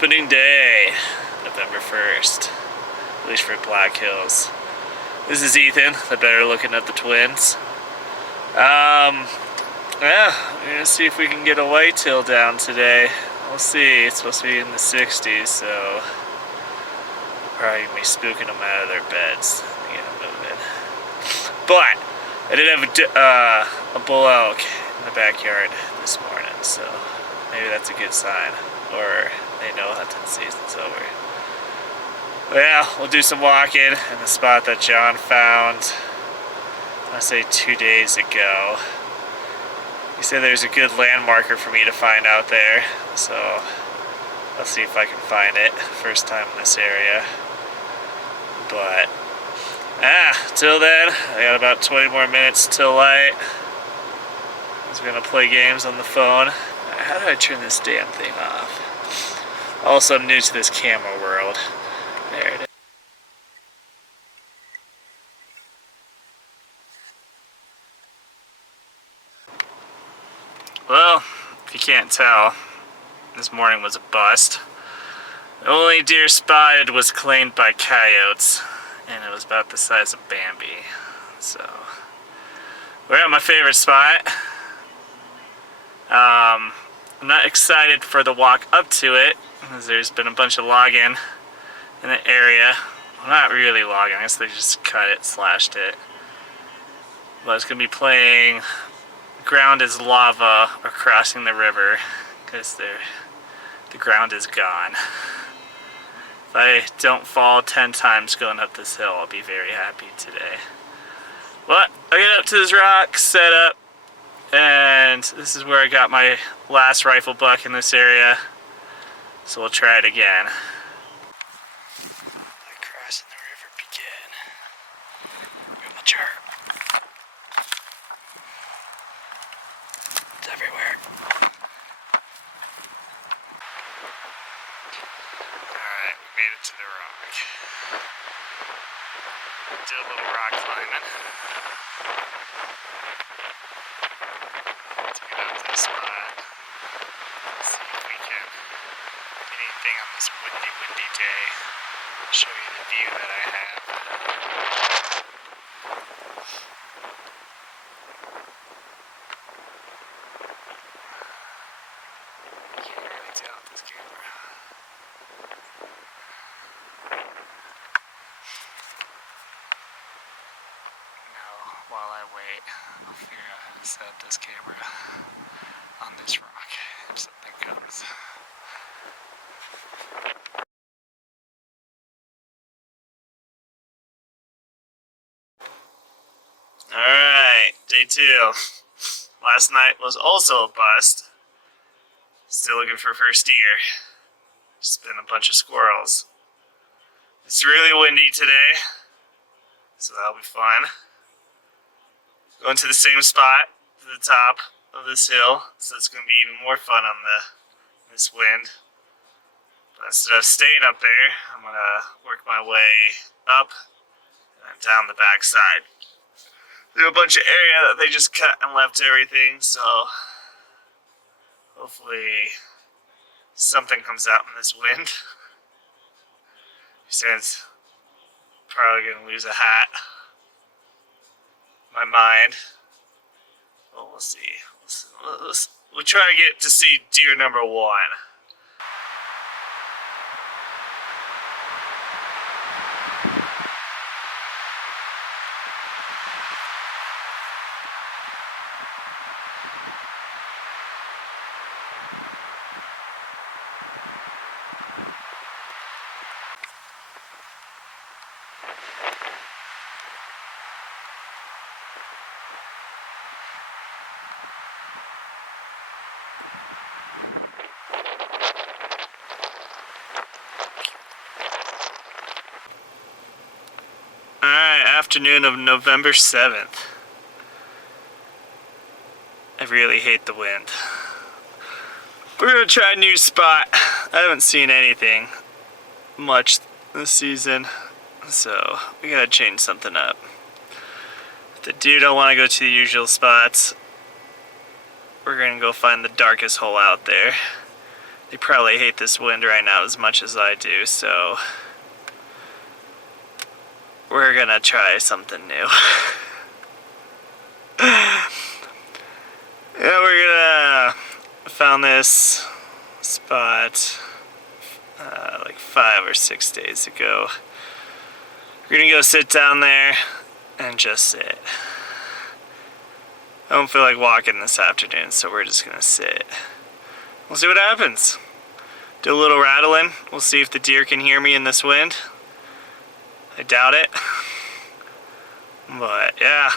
opening day, November 1st, at least for Black Hills. This is Ethan, the better looking of the twins. Yeah, we're gonna see if we can get a whitetail down today. We'll see. It's supposed to be in the 60s, so probably gonna be spooking them out of their beds and get them moving. But I did have a bull elk in the backyard this morning, so maybe that's a good sign, or they know hunting season's over. But yeah, we'll do some walking in the spot that John found, I say 2 days ago. He said there's a good landmarker for me to find out there, so I'll see if I can find it. First time in this area. But till then, I got about 20 more minutes till light. We're gonna play games on the phone. How do I turn this damn thing off? Also, I'm new to this camera world. There it is. Well, if you can't tell, this morning was a bust. The only deer spotted was claimed by coyotes, and it was about the size of Bambi. So, we're at my favorite spot. I'm not excited for the walk up to it, because there's been a bunch of logging in the area. Well, not really logging, I guess they just cut it, slashed it. But it's going to be playing Ground is Lava or Crossing the River, because the ground is gone. If I don't fall 10 times going up this hill, I'll be very happy today. But I get up to this rock, set up, and this is where I got my last rifle buck in this area. So we'll try it again. Let crossing the river begin. Got my chart. It's everywhere. Alright, we made it to the rock. Did a little rock climbing. To get out to the spot. See if we can get anything on this windy day. Show you the view that I have. Can't really tell with this camera. Now, while I wait, I'll figure out how to set up this camera on this rock if something comes. Alright, day 2. Last night was also a bust. Still looking for first deer. Just been a bunch of squirrels. It's really windy today, so that'll be fun. Going to the same spot, to the top of this hill, so it's going to be even more fun on this wind. But instead of staying up there, I'm going to work my way up and down the back side. There's a bunch of area that they just cut and left everything, so hopefully something comes out in this wind. Besides, probably gonna lose a hat. My mind. Well, we'll see. We'll try to get to see deer number 1. Alright, afternoon of November 7th. I really hate the wind. We're gonna try a new spot. I haven't seen anything much this season, so we gotta change something up. If the deer don't want to go to the usual spots, we're gonna go find the darkest hole out there. They probably hate this wind right now as much as I do, so we're gonna try something new. Yeah, we're gonna found this spot like 5 or 6 days ago. We're gonna go sit down there and just sit. I don't feel like walking this afternoon, so we're just gonna sit. We'll see what happens. Do a little rattling. We'll see if the deer can hear me in this wind. I doubt it. But yeah.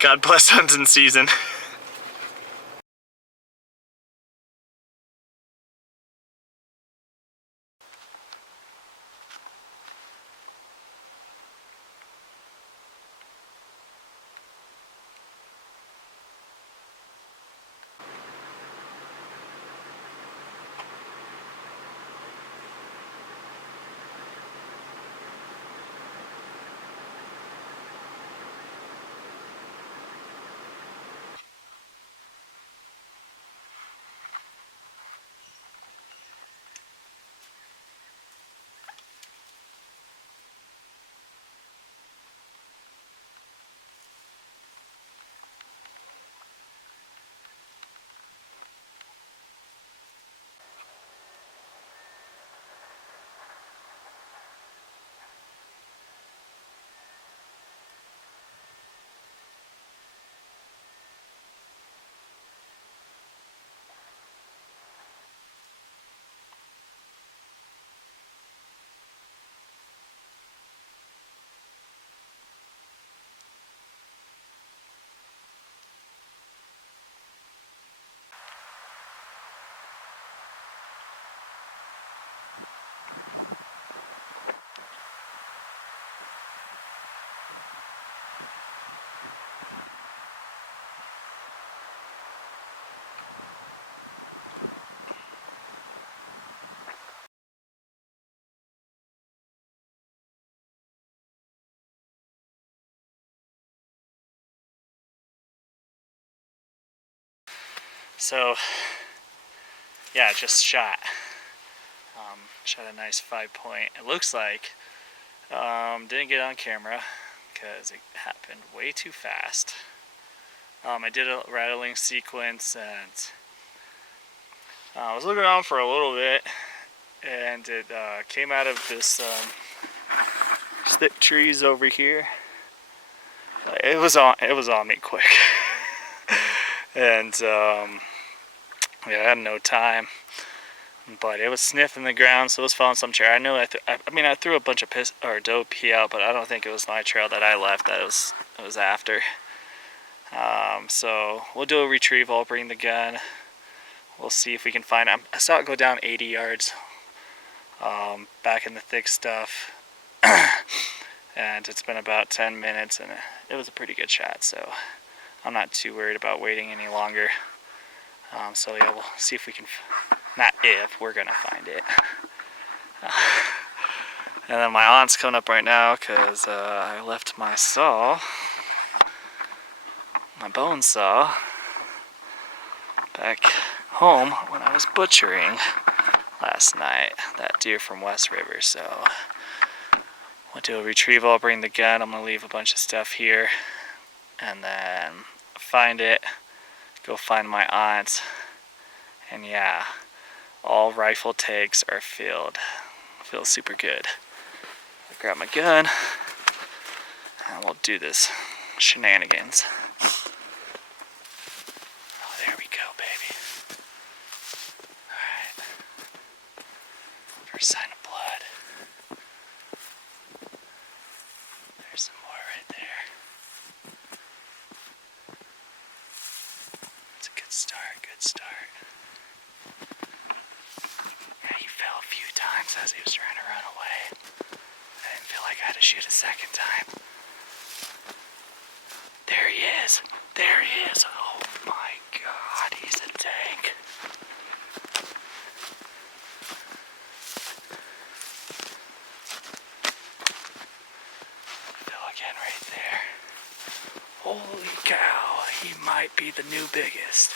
God bless hunting season. So, yeah, just shot. Shot a nice 5-point. It looks like. Didn't get on camera because it happened way too fast. I did a rattling sequence and I was looking around for a little bit, and it came out of this thick trees over here. It was on me quick, and yeah, I had no time. But it was sniffing the ground, so it was following some trail. I know I threw a bunch of doe pee out, but I don't think it was my trail that I left. That it was after. So we'll do a retrieval. I'll bring the gun. We'll see if we can find him. I saw it go down 80 yards back in the thick stuff. And it's been about 10 minutes, and it was a pretty good shot, so I'm not too worried about waiting any longer. So yeah, we'll see if we can, not if, we're gonna find it. And then my aunt's coming up right now because I left my saw, my bone saw, back home when I was butchering last night, that deer from West River. So we'll do a retrieval. I'll bring the gun. I'm gonna leave a bunch of stuff here and then find it, go find my aunt, and yeah, all rifle tags are filled. Feels super good. I'll grab my gun and we'll do this shenanigans. Oh, there we go, baby. Alright. First sign of blood. There's some more right there. It's a good start, good start. Yeah, he fell a few times as he was trying to run away. I didn't feel like I had to shoot a second time. There he is. There he is. Oh my God, he's a tank. Fell again right there. Holy cow, he might be the new biggest.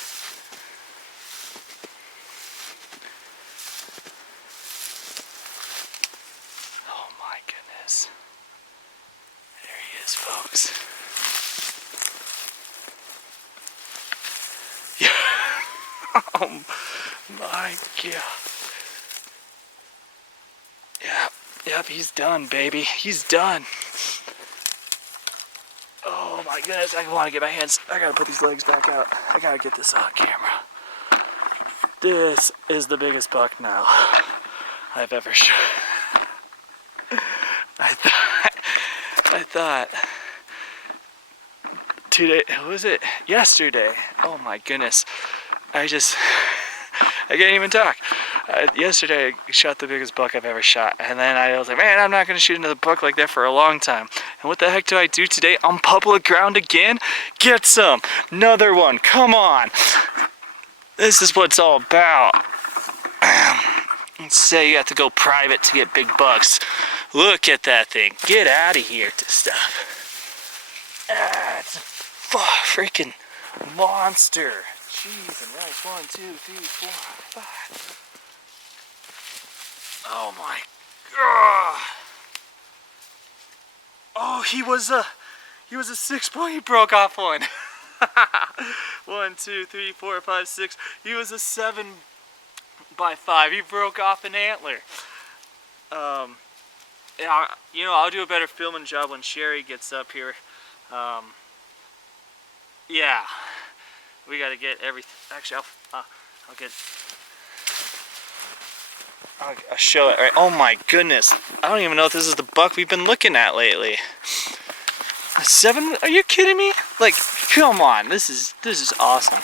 Oh my God. Yep, he's done, baby. He's done. Oh my goodness, I want to get my hands, I gotta put these legs back out. I gotta get this on camera. This is the biggest buck now I've ever shot. I thought today, was it? Yesterday. Oh my goodness. I can't even talk. Yesterday I shot the biggest buck I've ever shot, and then I was like, man, I'm not gonna shoot another buck like that for a long time. And what the heck do I do today on public ground again? Get some, another one, come on. This is what it's all about. Let's say you have to go private to get big bucks. Look at that thing, get out of here to stuff. It's a freaking monster. Jeez, and that's 1, 2, 3, 4, 5. Oh my God. Oh, he was a 6-point. He broke off one. 1, 2, 3, 4, 5, 6. He was a 7 by 5. He broke off an antler. Yeah, you know, I'll do a better filming job when Sherry gets up here. Yeah, we gotta get everything. Actually, I'll show it, right? Oh my goodness. I don't even know if this is the buck we've been looking at lately. A 7? Are you kidding me? Like, come on. This is awesome.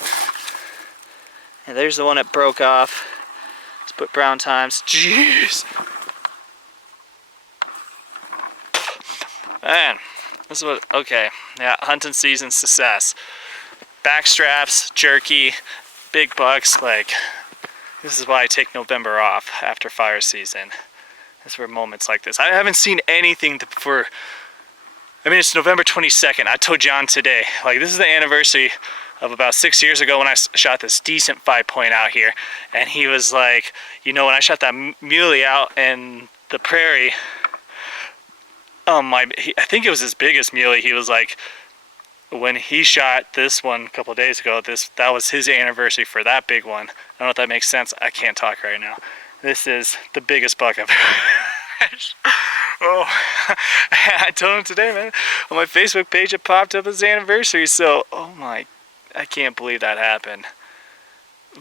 And there's the one that broke off. Let's put brown times. Jeez. Man, this is what, okay. Yeah, hunting season success. Backstraps, jerky, big bucks, like, this is why I take November off after fire season. That's where moments like this. I haven't seen anything it's November 22nd. I told John today, like, this is the anniversary of about 6 years ago when I shot this decent 5-point out here. And he was like, you know, when I shot that muley out in the prairie, I think it was his biggest muley. He was like, when he shot this one a couple of days ago, that was his anniversary for that big one. I don't know if that makes sense. I can't talk right now. This is the biggest buck I've ever shot. Oh, I told him today, man. On my Facebook page, it popped up his anniversary. So, I can't believe that happened.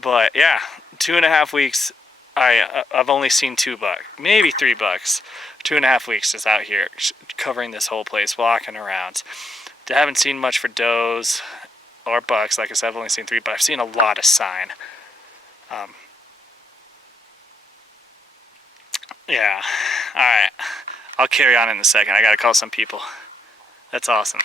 But yeah, 2.5 weeks. I've only seen 2 bucks, maybe 3 bucks. 2.5 weeks is out here covering this whole place, walking around. I haven't seen much for does or bucks. Like I said, I've only seen 3, but I've seen a lot of sign. Yeah. All right. I'll carry on in a second. I gotta call some people. That's awesome.